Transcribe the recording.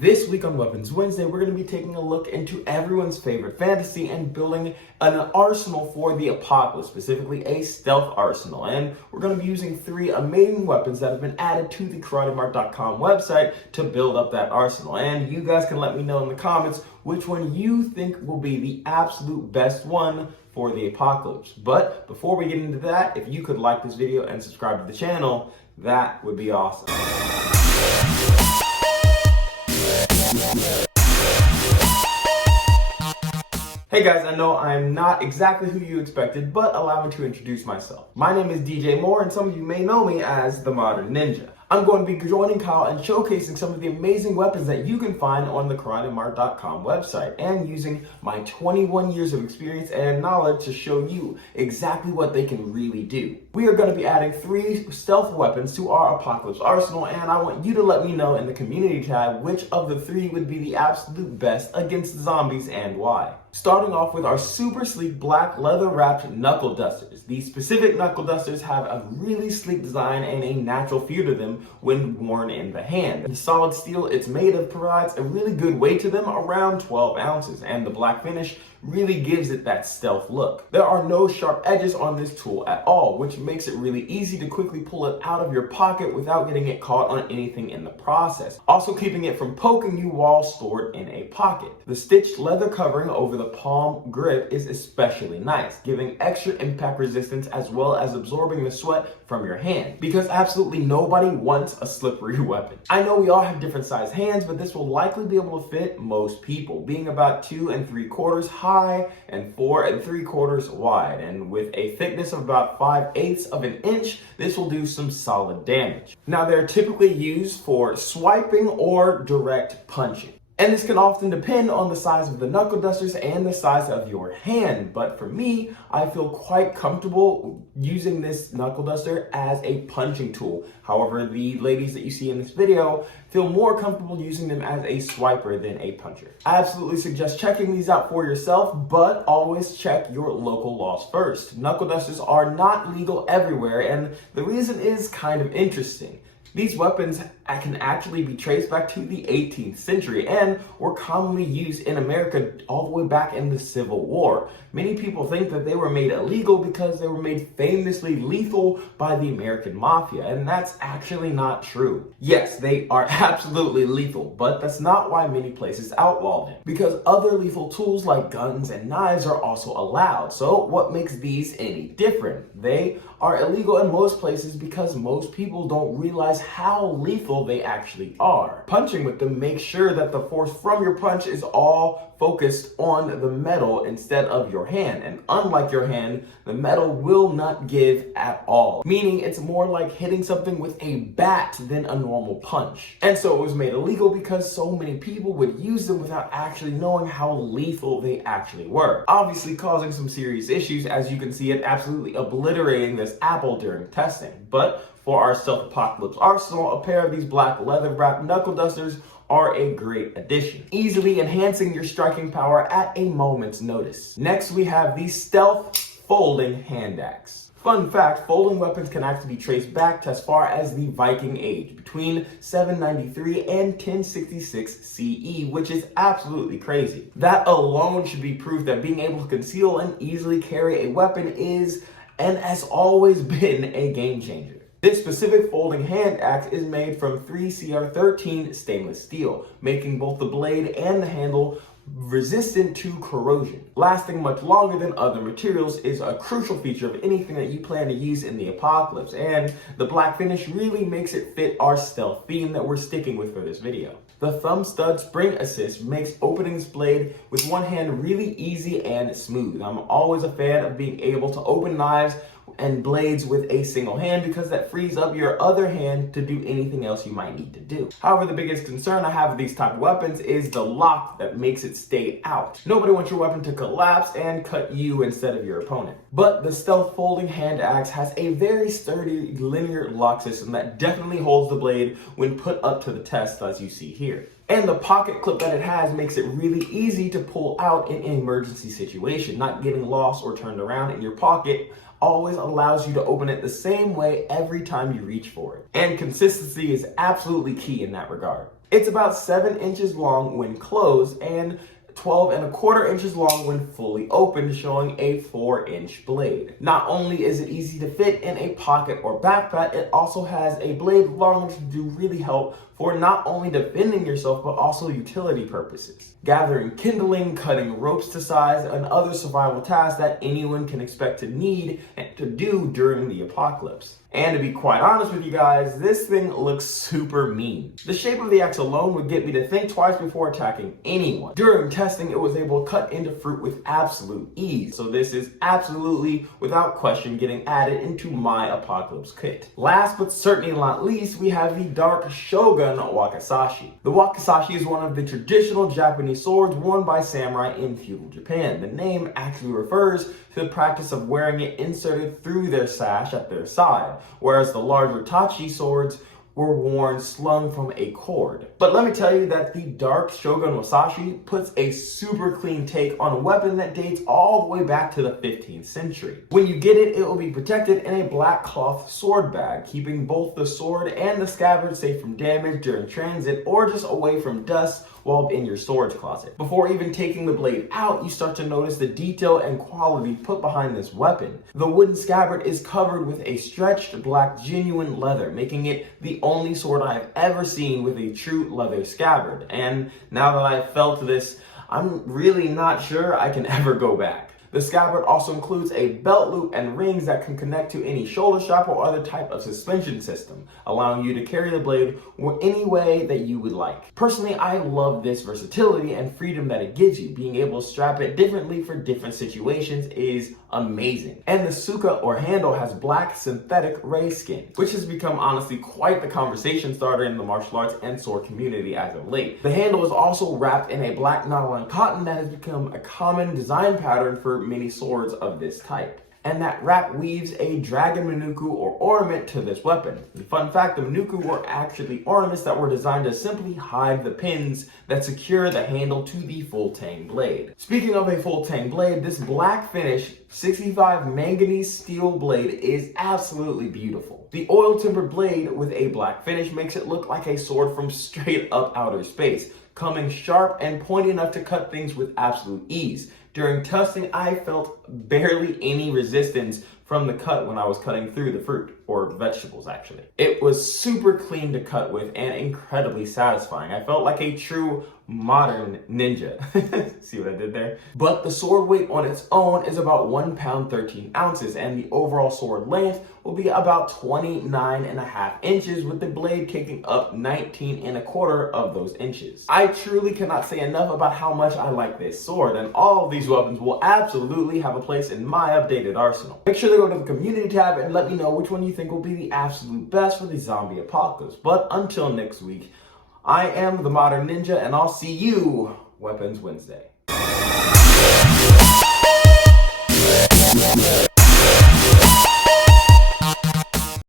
This week on Weapons Wednesday, we're going to be taking a look into everyone's favorite fantasy and building an arsenal for the apocalypse, specifically a stealth arsenal. And we're going to be using 3 amazing weapons that have been added to the KarateMart.com website to build up that arsenal. And you guys can let me know in the comments which one you think will be the absolute best one for the apocalypse. But before we get into that, if you could like this video and subscribe to the channel, that would be awesome. Hey guys, I know I'm not exactly who you expected, but allow me to introduce myself. My name is DJ Moore, and some of you may know me as the Modern Ninja. I'm going to be joining Kyle and showcasing some of the amazing weapons that you can find on the KarateMart.com website, and using my 21 years of experience and knowledge to show you exactly what they can really do. We are going to be adding 3 stealth weapons to our apocalypse arsenal, and I want you to let me know in the community tab which of the 3 would be the absolute best against zombies and why. Starting off with our super sleek black leather wrapped knuckle dusters. These specific knuckle dusters have a really sleek design and a natural feel to them when worn in the hand. The solid steel it's made of provides a really good weight to them, around 12 ounces, and the black finish really gives it that stealth look. There are no sharp edges on this tool at all, which makes it really easy to quickly pull it out of your pocket without getting it caught on anything in the process, also keeping it from poking you while stored in a pocket. The stitched leather covering over the palm grip is especially nice, giving extra impact resistance as well as absorbing the sweat from your hand, because absolutely nobody wants a slippery weapon. I know we all have different sized hands, but this will likely be able to fit most people, being about 2 3/4 high and 4 3/4 wide, and with a thickness of about 5/8 of an inch, this will do some solid damage. Now, they're typically used for swiping or direct punching, and this can often depend on the size of the knuckle dusters and the size of your hand. But for me, I feel quite comfortable using this knuckle duster as a punching tool. However, the ladies that you see in this video feel more comfortable using them as a swiper than a puncher. I absolutely suggest checking these out for yourself, but always check your local laws first. Knuckle dusters are not legal everywhere, and the reason is kind of interesting. These weapons can actually be traced back to the 18th century and were commonly used in America all the way back in the Civil War. Many people think that they were made illegal because they were made famously lethal by the American Mafia, and that's actually not true. Yes, they are absolutely lethal, but that's not why many places outlaw them, because other lethal tools like guns and knives are also allowed. So what makes these any different? They are illegal in most places because most people don't realize how lethal they actually are. Punching with them makes sure that the force from your punch is all focused on the metal instead of your hand, and unlike your hand, the metal will not give at all, meaning it's more like hitting something with a bat than a normal punch. And so it was made illegal because so many people would use them without actually knowing how lethal they actually were, obviously causing some serious issues, as you can see it absolutely obliterating this apple during testing. But for our stealth apocalypse arsenal, a pair of these black leather wrapped knuckle dusters are a great addition, easily enhancing your striking power at a moment's notice. Next, we have the stealth folding hand axe. Fun fact, folding weapons can actually be traced back to as far as the Viking Age, between 793 and 1066 CE, which is absolutely crazy. That alone should be proof that being able to conceal and easily carry a weapon is, and has always been, a game changer. This specific folding hand axe is made from 3CR13 stainless steel, making both the blade and the handle resistant to corrosion. Lasting much longer than other materials is a crucial feature of anything that you plan to use in the apocalypse, and the black finish really makes it fit our stealth theme that we're sticking with for this video. The thumb stud spring assist makes opening this blade with one hand really easy and smooth. I'm always a fan of being able to open knives and blades with a single hand, because that frees up your other hand to do anything else you might need to do. However, the biggest concern I have with these type of weapons is the lock that makes it stay out. Nobody wants your weapon to collapse and cut you instead of your opponent. But the stealth folding hand axe has a very sturdy linear lock system that definitely holds the blade when put up to the test, as you see here. And the pocket clip that it has makes it really easy to pull out in an emergency situation. Not getting lost or turned around in your pocket always allows you to open it the same way every time you reach for it. And consistency is absolutely key in that regard. It's about 7 inches long when closed and 12.25 inches long when fully open, showing a 4-inch blade. Not only is it easy to fit in a pocket or backpack, it also has a blade long enough to really help for not only defending yourself, but also utility purposes. Gathering kindling, cutting ropes to size, and other survival tasks that anyone can expect to need and to do during the apocalypse. And to be quite honest with you guys, this thing looks super mean. The shape of the axe alone would get me to think twice before attacking anyone. During testing, it was able to cut into fruit with absolute ease. So this is absolutely, without question, getting added into my apocalypse kit. Last but certainly not least, we have the dark Shogun Wakizashi. The Wakizashi is one of the traditional Japanese swords worn by samurai in feudal Japan. The name actually refers to the practice of wearing it inserted through their sash at their side, whereas the larger tachi swords were worn slung from a cord. But let me tell you that the dark Shogun Wakizashi puts a super clean take on a weapon that dates all the way back to the 15th century. When you get it, it will be protected in a black cloth sword bag, keeping both the sword and the scabbard safe from damage during transit or just away from dust while in your storage closet. Before even taking the blade out, you start to notice the detail and quality put behind this weapon. The wooden scabbard is covered with a stretched black genuine leather, making it the only sword I have ever seen with a true leather scabbard. And now that I've felt this, I'm really not sure I can ever go back. The scabbard also includes a belt loop and rings that can connect to any shoulder strap or other type of suspension system, allowing you to carry the blade any way that you would like. Personally, I love this versatility and freedom that it gives you. Being able to strap it differently for different situations is amazing. And the suka or handle has black synthetic ray skin, which has become honestly quite the conversation starter in the martial arts and sword community as of late. The handle is also wrapped in a black nylon cotton that has become a common design pattern for many swords of this type. And that wrap weaves a dragon manuku or ornament to this weapon. And fun fact, the manuku were actually ornaments that were designed to simply hide the pins that secure the handle to the full tang blade. Speaking of a full tang blade, this black finish 65 manganese steel blade is absolutely beautiful. The oil tempered blade with a black finish makes it look like a sword from straight up outer space, coming sharp and pointy enough to cut things with absolute ease. During testing, I felt barely any resistance from the cut when I was cutting through the fruit, or vegetables actually. It was super clean to cut with and incredibly satisfying. I felt like a true modern ninja. See what I did there? But the sword weight on its own is about 1 pound 13 ounces, and the overall sword length will be about 29.5 inches, with the blade kicking up 19.25 of those inches. I truly cannot say enough about how much I like this sword, and all of these weapons will absolutely have a place in my updated arsenal. Make sure to go to the community tab and let me know which one you think will be the absolute best for the zombie apocalypse. But until next week, I am the Modern Ninja, and I'll see you Weapons Wednesday.